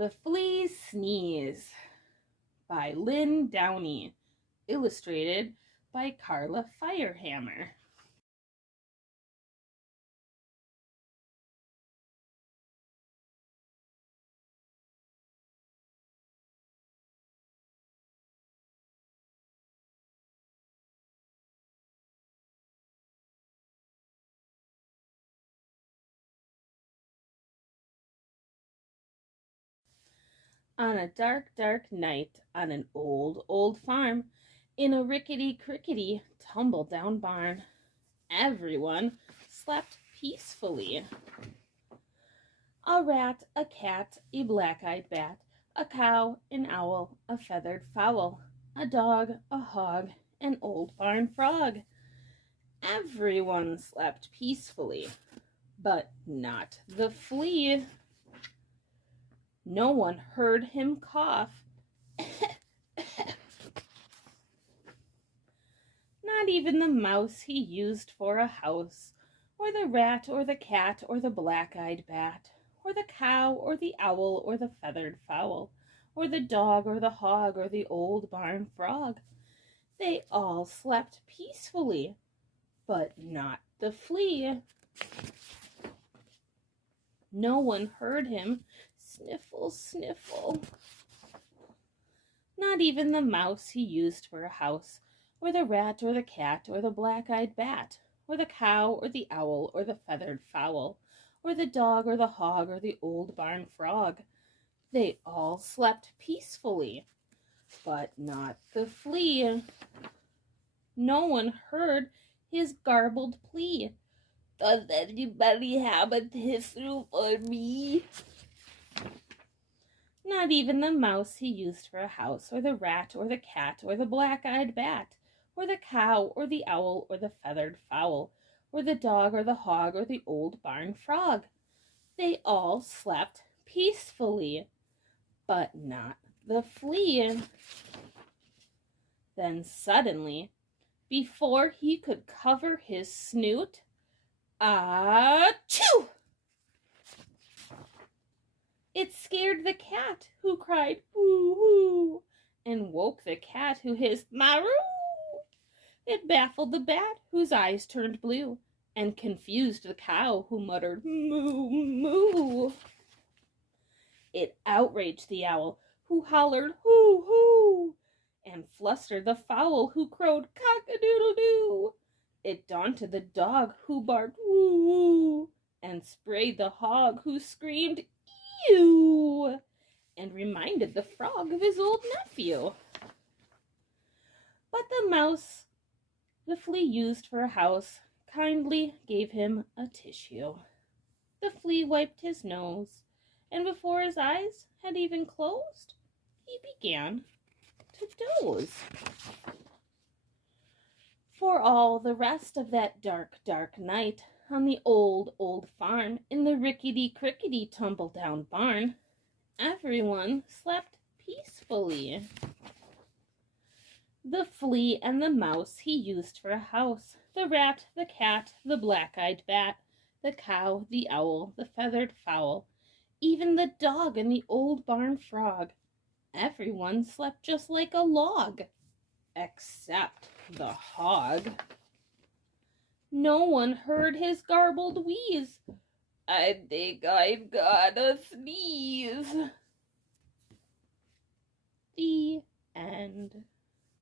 The Flea Sneeze by Lynn, Downey, illustrated by Karla Firehammer. On a dark, dark night, on an old, old farm, in a rickety-crickety, tumble-down barn, everyone slept peacefully. A rat, a cat, a black-eyed bat, a cow, an owl, a feathered fowl, a dog, a hog, an old barn frog. Everyone slept peacefully, but not the flea. No one heard him cough. Not even the mouse he used for a house, or the rat, or the cat, or the black-eyed bat, or the cow, or the owl, or the feathered fowl, or the dog, or the hog, or the old barn frog. They all slept peacefully, but not the flea. No one heard him sniffle, sniffle. Not even the mouse he used for a house, or the rat, or the cat, or the black-eyed bat, or the cow, or the owl, or the feathered fowl, or the dog, or the hog, or the old barn frog. They all slept peacefully, but not the flea. No one heard his garbled plea. Does anybody have a tissue for me? Not even the mouse he used for a house, or the rat, or the cat, or the black-eyed bat, or the cow, or the owl, or the feathered fowl, or the dog, or the hog, or the old barn frog. They all slept peacefully, but not the flea. Then suddenly, before he could cover his snoot, achoo! It scared the cat, who cried, woo-hoo, and woke the cat, who hissed, maroo. It baffled the bat, whose eyes turned blue, and confused the cow, who muttered, moo, moo. It outraged the owl, who hollered, hoo, hoo, and flustered the fowl, who crowed, cock-a-doodle-doo. It daunted the dog, who barked, woo, woo, and sprayed the hog, who screamed, ew, and reminded the frog of his old nephew. But the mouse the flea used for a house kindly gave him a tissue. The flea wiped his nose, and before his eyes had even closed, he began to doze. For all the rest of that dark, dark night, on the old, old farm, in the rickety-crickety tumble-down barn, everyone slept peacefully. The flea and the mouse he used for a house, the rat, the cat, the black-eyed bat, the cow, the owl, the feathered fowl, even the dog and the old barn frog. Everyone slept just like a log, except the hog. No one heard his garbled wheeze. I think I've got a sneeze. The end.